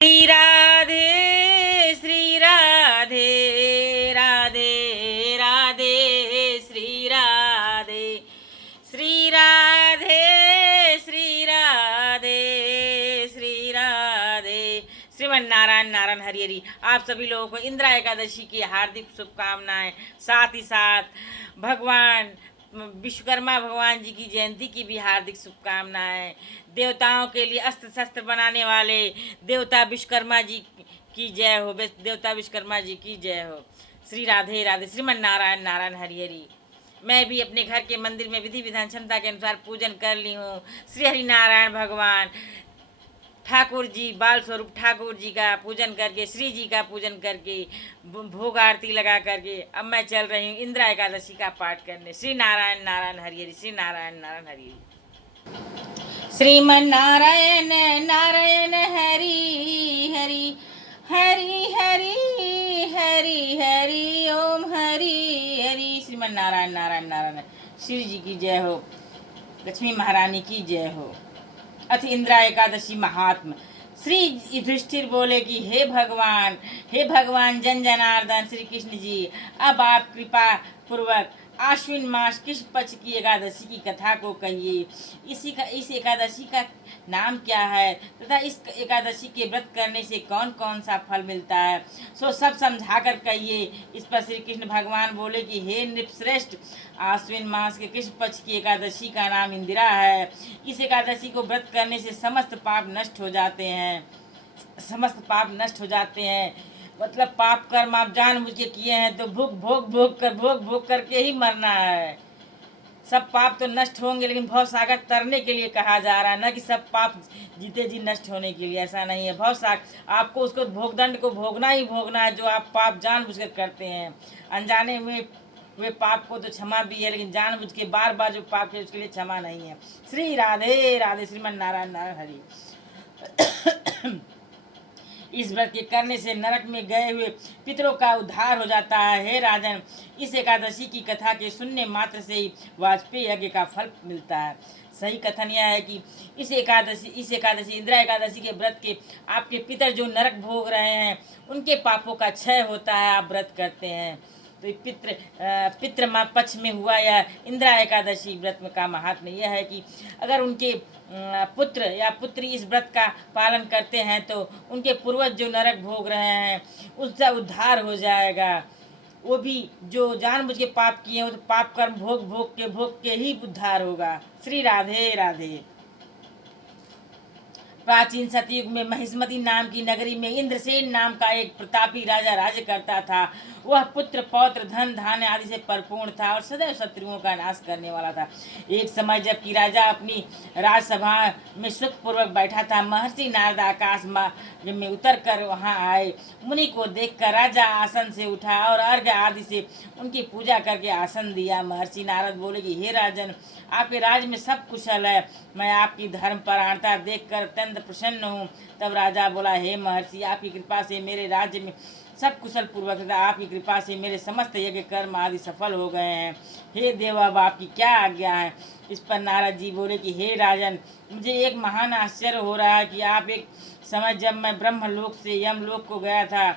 श्री राधे श्री राधे राधे राधे श्री राधे श्री राधे श्री राधे श्री राधे। श्रीमन नारायण नारायण हरि हरि। आप सभी लोगों को इंदिरा एकादशी की हार्दिक शुभकामनाएं। साथ ही साथ भगवान विश्वकर्मा भगवान जी की जयंती की भी हार्दिक शुभकामनाएं। देवताओं के लिए अस्त्र शस्त्र बनाने वाले देवता विश्वकर्मा जी की जय हो। देवता विश्वकर्मा जी की जय हो। श्री राधे राधे। श्रीमन नारायण नारायण हरि हरि। मैं भी अपने घर के मंदिर में विधि विधान क्षमता के अनुसार पूजन कर ली हूँ। श्री हरि नारायण भगवान ठाकुर जी बाल स्वरूप ठाकुर जी का पूजन करके, श्री जी का पूजन करके, भोग आरती लगा करके अब मैं चल रही हूँ इंदिरा एकादशी का पाठ करने। श्री नारायण नारायण हरि हरि। श्री नारायण नारायण हरि हरि। श्रीमन नारायण नारायण हरि हरि हरि हरि हरि हरि ओम हरि हरि। श्रीमन नारायण नारायण नारायण। श्री जी की जय हो। लक्ष्मी महारानी की जय हो। अथ इंदिरा एकादशी महात्म। श्री युधिष्ठिर बोले कि हे भगवान जन जनार्दन श्री कृष्ण जी, अब आप कृपा पूर्वक आश्विन मास किस पक्ष की एकादशी की कथा को कहिए। इस एकादशी का नाम क्या है तथा इस एकादशी के व्रत करने से कौन कौन सा फल मिलता है, सो सब समझाकर कहिए। इस पर श्री कृष्ण भगवान बोले कि हे नृपश्रेष्ठ, आश्विन मास के किस पक्ष की एकादशी का नाम इंदिरा है। इस एकादशी को व्रत करने से समस्त पाप नष्ट हो जाते हैं। समस्त पाप नष्ट हो जाते हैं मतलब पाप कर्म आप जानबूझ के किए हैं तो भोग करके ही मरना है। सब पाप तो नष्ट होंगे, लेकिन भव सागर तरने के लिए कहा जा रहा है, ना कि सब पाप जीते जी नष्ट होने के लिए। ऐसा नहीं है। भव सागर आपको उसको भोगदंड को भोगना ही भोगना है, जो आप पाप जानबूझकर करते हैं। अनजाने में वे पाप को तो क्षमा भी है, लेकिन जानबूझ के बार बार जो पाप है उसके लिए क्षमा नहीं है। श्री राधे राधे। श्रीमन नारायण नारायण हरि। इस व्रत के करने से नरक में गए हुए पितरों का उद्धार हो जाता है। हे राजन, इस एकादशी की कथा के सुनने मात्र से ही वाजपेयी यज्ञ का फल मिलता है। सही कथन यह है कि इस एकादशी इंदिरा एकादशी के व्रत के आपके पितर जो नरक भोग रहे हैं उनके पापों का क्षय होता है। आप व्रत करते हैं तो पितृ पक्ष में हुआ यह इंदिरा एकादशी व्रत का महात्म्य यह है कि अगर उनके पुत्र या पुत्री इस व्रत का पालन करते हैं तो उनके पूर्वज जो नरक भोग रहे हैं उसका उद्धार हो जाएगा। वो भी जो जानबूझ के पाप किए हैं तो पाप कर्म भोग के ही उद्धार होगा। श्री राधे राधे। प्राचीन सतयुग में महिष्मती नाम की नगरी में इंद्रसेन नाम का एक प्रतापी राजा राज्य करता था। वह पुत्र पौत्र धन धान्य आदि से परिपूर्ण था और सदैव शत्रुओं का नाश करने वाला था। एक समय जबकि राजा अपनी राजसभा में सुखपूर्वक बैठा था, महर्षि नारद आकाश में उतर कर वहाँ आए। मुनि को देखकर राजा आसन से उठा और अर्घ्य आदि से उनकी पूजा करके आसन दिया। महर्षि नारद बोले कि हे राजन, आपके राज में सब कुशल है। मैं आपकी धर्म परायणता देखकर अत्यंत प्रसन्न हूँ। तब राजा बोला, हे महर्षि, आपकी कृपा से मेरे राज्य में सब कुशल पूर्वक तथा आपकी कृपा से मेरे समस्त यज्ञ कर्म आदि सफल हो गए हैं। हे देव, अब आपकी क्या आज्ञा है। इस पर नारद जी बोले कि हे राजन, मुझे एक महान आश्चर्य हो रहा है कि आप एक समय जब मैं ब्रह्मलोक से यमलोक को गया था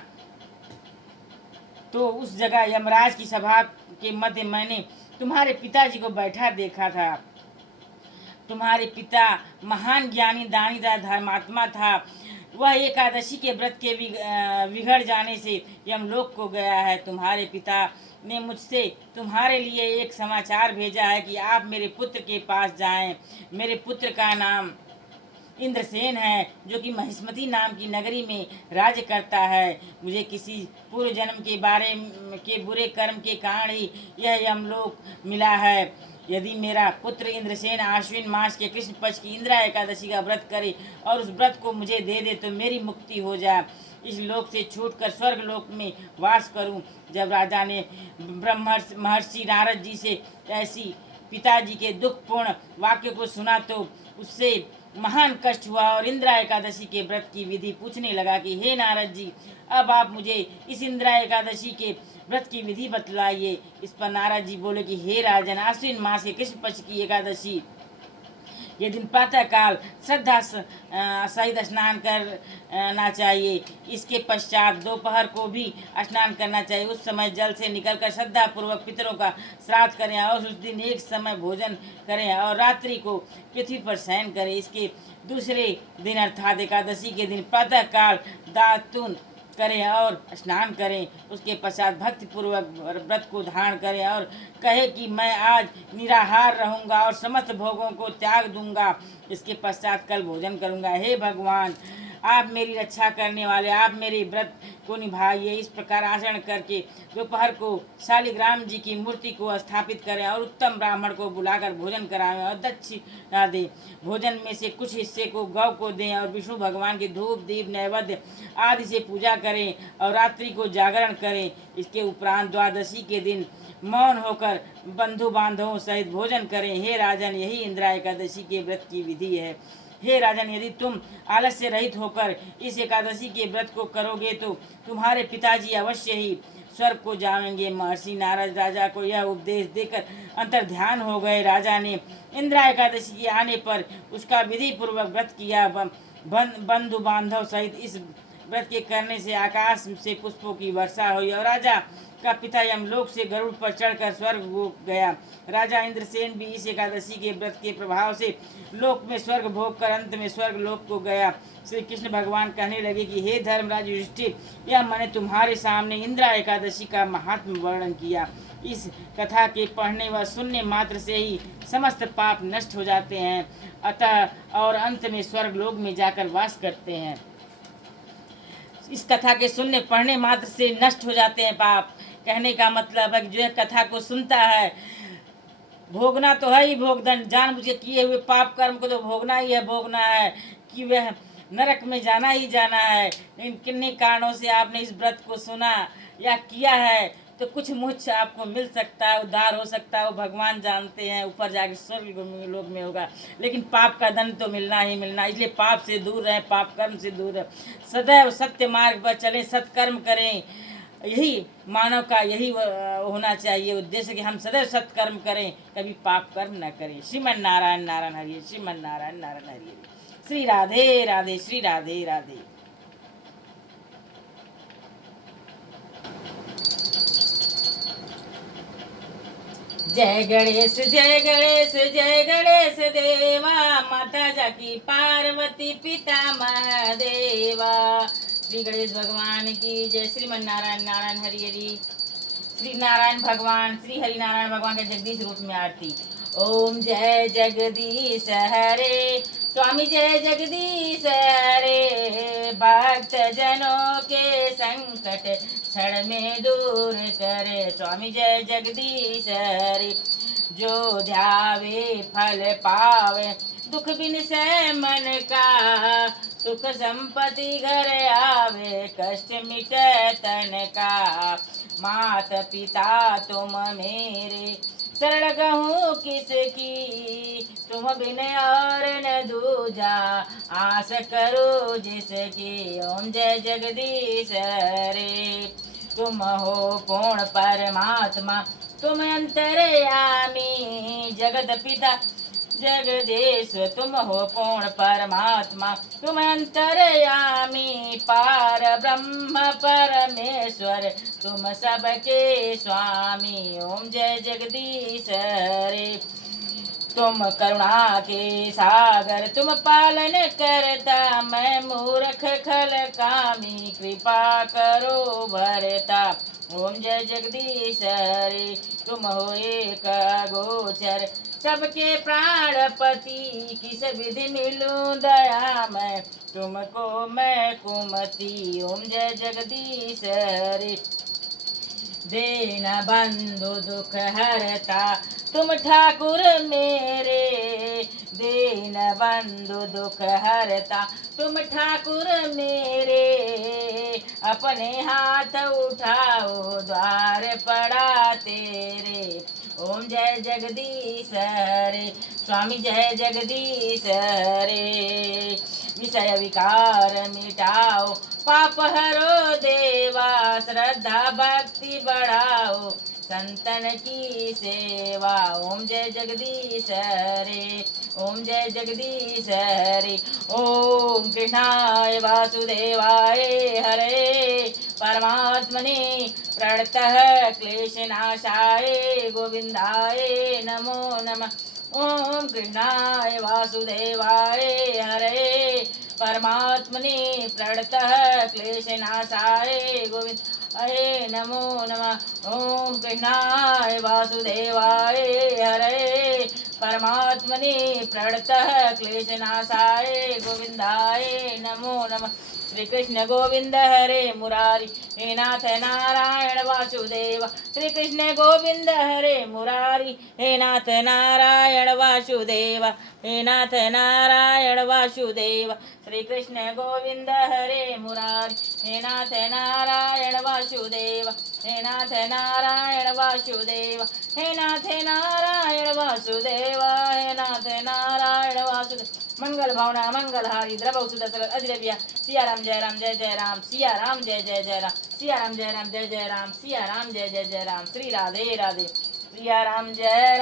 तो उस जगह यमराज की सभा के मध्य मैंने तुम्हारे पिताजी को बैठा देखा था। तुम्हारे पिता महान ज्ञानी दानी धर्मात्मा था। वह एकादशी के व्रत के बिगड़ जाने से यमलोक को गया है। तुम्हारे पिता ने मुझसे तुम्हारे लिए एक समाचार भेजा है कि आप मेरे पुत्र के पास जाएं। मेरे पुत्र का नाम इंद्रसेन है, जो कि महिष्मती नाम की नगरी में राज्य करता है। मुझे किसी पूर्व जन्म के बुरे कर्म के कारण ही यह यमलोक मिला है। यदि मेरा पुत्र इंद्रसेन आश्विन मास के कृष्ण पक्ष की इंदिरा एकादशी का व्रत करे और उस व्रत को मुझे दे दे तो मेरी मुक्ति हो जाए, इस लोक से छूटकर स्वर्ग लोक में वास करूं। जब राजा ने महर्षि नारद जी से ऐसी पिताजी के दुखपूर्ण वाक्य को सुना तो उससे महान कष्ट हुआ और इंदिरा एकादशी के व्रत की विधि पूछने लगा कि हे नारद जी, अब आप मुझे इस इंदिरा एकादशी के व्रत की विधि बतलाइए। इस पर नारद जी बोले कि हे राजन, आश्विन मास के कृष्ण पक्ष की एकादशी ये दिन प्रातः काल श्रद्धा सहित स्नान करना चाहिए। इसके पश्चात दोपहर को भी स्नान करना चाहिए। उस समय जल से निकलकर श्रद्धा पूर्वक पितरों का श्राद्ध करें और उस दिन एक समय भोजन करें और रात्रि को पृथ्वी पर शयन करें। इसके दूसरे दिन अर्थात एकादशी के दिन प्रातः काल दातुन करें और स्नान करें। उसके पश्चात भक्ति पूर्वक व्रत को धारण करें और कहे कि मैं आज निराहार रहूंगा और समस्त भोगों को त्याग दूंगा। इसके पश्चात कल भोजन करूंगा। हे भगवान, आप मेरी रक्षा करने वाले, आप मेरे व्रत को निभाइए। इस प्रकार आचरण करके दोपहर को शालिग्राम जी की मूर्ति को स्थापित करें और उत्तम ब्राह्मण को बुलाकर भोजन कराएं और दक्षिणा दें। भोजन में से कुछ हिस्से को गौ को दें और विष्णु भगवान की धूप दीप नैवेद्य आदि से पूजा करें और रात्रि को जागरण करें। इसके उपरांत द्वादशी के दिन मौन होकर बंधु बांधवों सहित भोजन करें। हे राजन, यही इंदिरा एकादशी के व्रत की विधि है। हे राजन, यदि तुम आलस्य रहित होकर इस एकादशी के व्रत को करोगे तो तुम्हारे पिताजी अवश्य ही स्वर्ग को जाएंगे। महर्षि नारद राजा को यह उपदेश देकर अंतर्ध्यान हो गए। राजा ने इंदिरा एकादशी के आने पर उसका विधि पूर्वक व्रत किया। बंधु बांधव सहित इस व्रत के करने से आकाश से पुष्पों की वर्षा हुई और राजा का पिता यमलोक से गरुड़ पर चढ़कर स्वर्ग गया। राजा इंद्रसेन भी इस एकादशी के व्रत के प्रभाव से लोक में स्वर्ग भोग कर अंत में स्वर्ग लोक को गया। श्री कृष्ण भगवान कहने लगे कि हे धर्मराज युधिष्ठिर, यह मैंने तुम्हारे सामने इंदिरा एकादशी का महात्म वर्णन किया। इस कथा के पढ़ने व सुनने मात्र से ही समस्त पाप नष्ट हो जाते हैं अतः और अंत में स्वर्ग लोक में जाकर वास करते हैं। इस कथा के सुनने पढ़ने मात्र से नष्ट हो जाते हैं पाप। कहने का मतलब है कि जो कथा को सुनता है, भोगना तो है ही भोगदंड, जानबूझ के किए हुए पाप कर्म को तो भोगना ही है, भोगना है कि वह नरक में जाना ही जाना है। लेकिन किन्हीं कारणों से आपने इस व्रत को सुना या किया है तो कुछ मुझ आपको मिल सकता है, उद्धार हो सकता है, वो भगवान जानते हैं। ऊपर जाके स्वर्ग लोक में होगा, लेकिन पाप का दंड तो मिलना ही मिलना। इसलिए पाप से दूर रहें, पाप कर्म से दूर रहें, सदैव सत्य मार्ग पर चलें, सत्कर्म करें। यही मानव का यही होना चाहिए उद्देश्य कि हम सदैव सत्कर्म करें, कभी पाप कर्म न करें। श्रीमन नारायण नारायण हरिये, श्रीमन नारायण नारायण हरिये। श्री राधे राधे, श्री राधे राधे। जय गणेश जय गणेश जय गणेश देवा, माता जाकी पार्वती पिता महादेवा। श्री गणेश भगवान की जय। श्रीमन नारायण नारायण हरि हरि। श्री नारायण भगवान, श्री हरि नारायण भगवान के जगदीश रूप में आरती। ओम जय जगदीश हरे, स्वामी जय जगदीश हरे। भक्त जनों के संकट क्षण में दूर करे, स्वामी जय जगदीश हरे। जो ध्यावे फल पावे, दुख बिन से मन का, सुख संपत्ति घर आवे, कष्ट मिटे तन का। मात पिता तुम मेरे, शरण कहूँ किसकी, तुम बिन और न दूजा, आस करो जिसकी। ओम जय जगदीश हरे। तुम हो पूर्ण परमात्मा, तुम अंतर्यामी, जगत पिता जगदीश तुम हो पूर्ण परमात्मा, तुम अंतर्यामी, पार ब्रह्म परमेश्वर, तुम सबके स्वामी। ओम जय जगदीश हरे। तुम करुणा के सागर, तुम पालन करता, मैं मूर्ख खल कामी, कृपा करो भरता। ओम जय जगदीश हरे। तुम हो एक गोचर, सबके प्राणपति, किस विधि मिलूं दया मैं, तुमको मैं कुमति। ओम जय जगदीश हरे। दीन बंधु दुख हरता, तुम ठाकुर मेरे, दीन बंधु दुख हरता, तुम ठाकुर मेरे। अपने हाथ उठाओ, द्वार पड़ा तेरे। ओम जय जगदीश हरे। स्वामी जय जगदीश हरे। विषय विकार मिटाओ, पाप हरो देवा, श्रद्धा भक्ति बढ़ाओ, संतन की सेवा। ओम जय जगदीश हरे। ओम जय जगदीश हरे। ओम कृष्णाय वासुदेवाय हरे परमात्मने प्रणतः क्लेशनाशाय गोविंदाय नमो नमः। ओम कृष्णाय वासुदेवाय हरे परमात्मने प्रणतः क्लेशनाशाय गोविंदाय नमो नमः। ओम कृष्णाय वासुदेवाय हरे परमात्मने प्रणतः क्लेशनाशाय गोविंदाय नमो नमः। श्री कृष्ण गोविंद हरे मुरारी हे नाथ नारायण वासुदेव। श्री कृष्ण गोविंद हरे मुरारी हे नाथ नारायण वासुदेव। हे नाथ नारायण वासुदेव। श्री कृष्ण गोविंद हरे मुरारी हे नाथ नारायण वासुदेव। हे नाथ नारायण वासुदेव। हे नाथ नारायण वासुदेव। हे नाथ नारायण वासुदेव। मंगल भावना मंगल हारी द्रव सुदर्शन अजरबिया सिया राम जय राम जय जय राम सिया राम जय जय जय राम सिया राम जय राम जय जय राम सिया राम जय जय जय राम। श्री राधे राधे। सिया राम जय